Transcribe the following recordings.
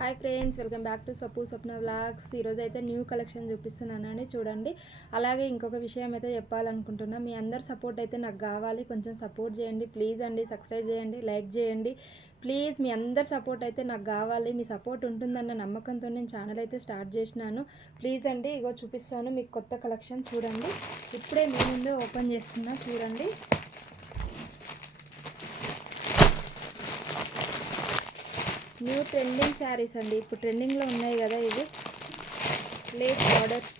Hi friends welcome back to Swappu Swapna vlogs. ఈరోజు అయితే new collection చూపిస్తున్నానండి చూడండి. అలాగే ఇంకొక విషయం అయితే చెప్పాలనుకుంటున్నా మీ అందరి సపోర్ట్ అయితే నాకు కావాలి. కొంచెం సపోర్ట్ చేయండి ప్లీజ్ అండి. సబ్స్క్రైబ్ చేయండి లైక్ చేయండి. ప్లీజ్ మీ అందరి సపోర్ట్ అయితే నాకు కావాలి. మీ సపోర్ట్ ఉంటుందన్న నమ్మకంతో నేను ఛానల్ అయితే స్టార్ట్ చేసినాను. ప్లీజ్ అండి ఇగో చూపిస్తాను మీకు కొత్త కలెక్షన్ చూడండి. ఇప్పుడే మీ ముందే ఓపెన్ చేస్తున్నా చూడండి. న్యూ ట్రెండింగ్ శారీస్ అండి. ఇప్పుడు ట్రెండింగ్లో ఉన్నాయి కదా ఇవి. Late orders.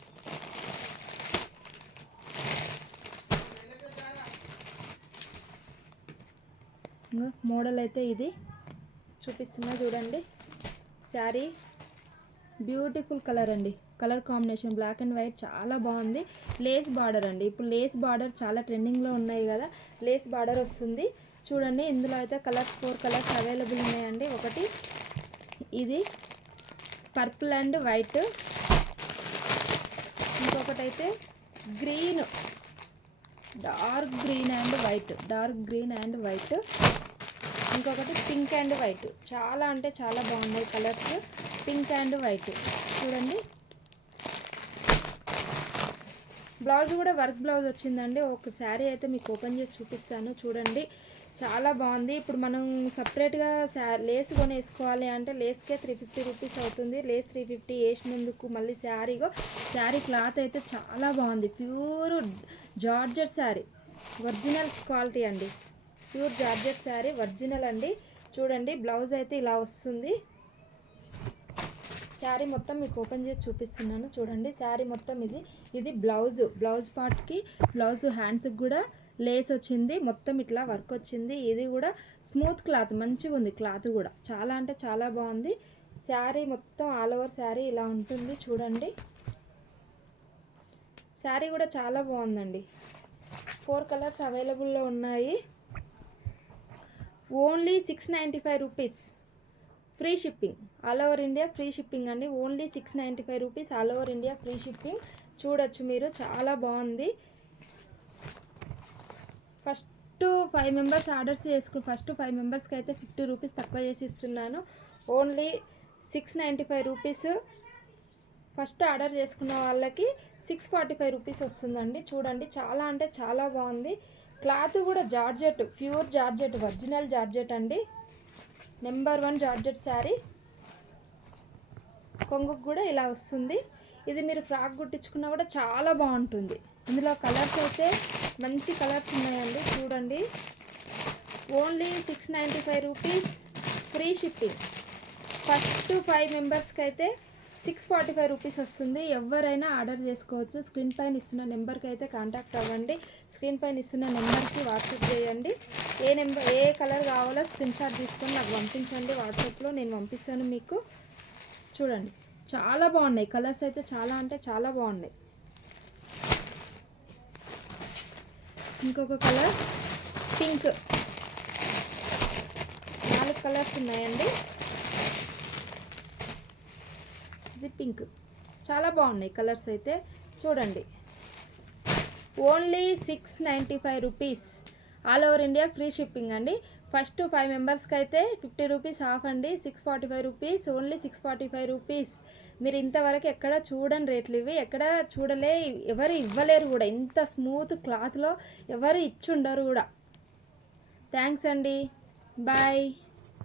మోడల్ అయితే ఇది. చూపిస్తున్నా చూడండి. శారీ బ్యూటిఫుల్ కలర్ అండి. Colour combination black and white చాలా బాగుంది. లేస్ బార్డర్ అండి. ఇప్పుడు లేస్ బార్డర్ చాలా ట్రెండింగ్లో ఉన్నాయి కదా. లేస్ బార్డర్ వస్తుంది. చూడండి ఇందులో అయితే కలర్స్ ఫోర్ కలర్స్ అవైలబుల్ ఉన్నాయండి. ఒకటి ఇది పర్పుల్ అండ్ వైట్. ఇంకొకటి అయితే green dark green and white dark green and white. ఇంకొకటి పింక్ అండ్ వైట్. చాలా అంటే చాలా బాగున్నాయి కలర్స్ పింక్ అండ్ వైట్. చూడండి. బ్లౌజ్ కూడా వర్క్ బ్లౌజ్ వచ్చిందండి. ఒక శారీ అయితే మీకు ఓపెన్ చేసి చూపిస్తాను. చూడండి. చాలా బాగుంది. ఇప్పుడు మనం సపరేట్గా శా లేస్ కొని వేసుకోవాలి అంటే లేస్కే త్రీ ఫిఫ్టీ రూపీస్ అవుతుంది. లేస్ త్రీ ఫిఫ్టీ వేసినందుకు మళ్ళీ శారీగో శారీ క్లాత్ అయితే చాలా బాగుంది. Pure georgette sari original quality అండి. ప్యూర్ జార్జెట్ శారీ ఒరిజినల్ అండి. చూడండి బ్లౌజ్ అయితే ఇలా వస్తుంది. శారీ మొత్తం మీకు ఓపెన్ చేసి చూపిస్తున్నాను. చూడండి శారీ మొత్తం ఇది. ఇది బ్లౌజ్ బ్లౌజ్ పార్ట్కి బ్లౌజ్ హ్యాండ్స్కి కూడా లేస్ వచ్చింది మొత్తం ఇట్లా వర్క్ వచ్చింది. ఇది కూడా స్మూత్ క్లాత్ మంచిగా ఉంది క్లాత్ కూడా. చాలా అంటే చాలా బాగుంది. శారీ మొత్తం ఆల్ ఓవర్ శారీ ఇలా ఉంటుంది చూడండి. శారీ కూడా చాలా బాగుందండి. ఫోర్ కలర్స్ అవైలబుల్లో ఉన్నాయి. Only six ninety five rupees. Free shipping. All over India free shipping అండి. Only six ninety five rupees all over India free shipping. చూడొచ్చు మీరు. చాలా బాగుంది. ఫస్ట్ ఫైవ్ మెంబర్స్ ఆర్డర్స్ చేసుకుని ఫస్ట్ ఫైవ్ మెంబర్స్కి అయితే ఫిఫ్టీ రూపీస్ తక్కువ చేసి ఇస్తున్నాను. Only six ninety five rupees first order చేసుకున్న వాళ్ళకి సిక్స్ ఫార్టీ ఫైవ్ రూపీస్ వస్తుందండి. చూడండి చాలా అంటే చాలా బాగుంది. క్లాత్ కూడా georgette pure georgette original georgette అండి. Number one georgette sari. కొంగుకు కూడా ఇలా వస్తుంది. ఇది మీరు ఫ్రాక్ కుట్టించుకున్నా కూడా చాలా బాగుంటుంది. ఇందులో కలర్స్ అయితే మంచి కలర్స్ ఉన్నాయండి. చూడండి. Only six ninety five rupees free shipping. First five మెంబర్స్కి అయితే సిక్స్ ఫార్టీ ఫైవ్ రూపీస్ వస్తుంది. ఎవరైనా ఆర్డర్ చేసుకోవచ్చు. స్క్రీన్ పైన ఇస్తున్న నెంబర్కి అయితే కాంటాక్ట్ అవ్వండి. స్క్రీన్ పైన ఇస్తున్న నెంబర్కి వాట్సాప్ చేయండి. ఏ నెంబర్ ఏ కలర్ కావాలో స్క్రీన్ షాట్ తీసుకొని నాకు పంపించండి. వాట్సాప్లో నేను పంపిస్తాను మీకు. చూడండి. చాలా బాగున్నాయి. కలర్స్ అయితే చాలా అంటే చాలా బాగున్నాయి. ఇంకొక కలర్ పింక్ నాలుగు కలర్స్ ఉన్నాయండి. ఇది పింక్ చాలా బాగున్నాయి కలర్స్ అయితే. చూడండి. Only six ninety five rupees all over India free shipping అండి. ఫస్ట్ ఫైవ్ మెంబర్స్కి అయితే ఫిఫ్టీ రూపీస్ ఆఫ్ అండి six forty five rupees only six forty five rupees. మీరు ఇంతవరకు ఎక్కడ చూడని రేట్లు ఇవి ఎక్కడ చూడలే ఎవరు ఇవ్వలేరు కూడా. ఇంత స్మూత్ క్లాత్లో ఎవరు ఇచ్చుండరు కూడా. థ్యాంక్స్ అండి. బాయ్.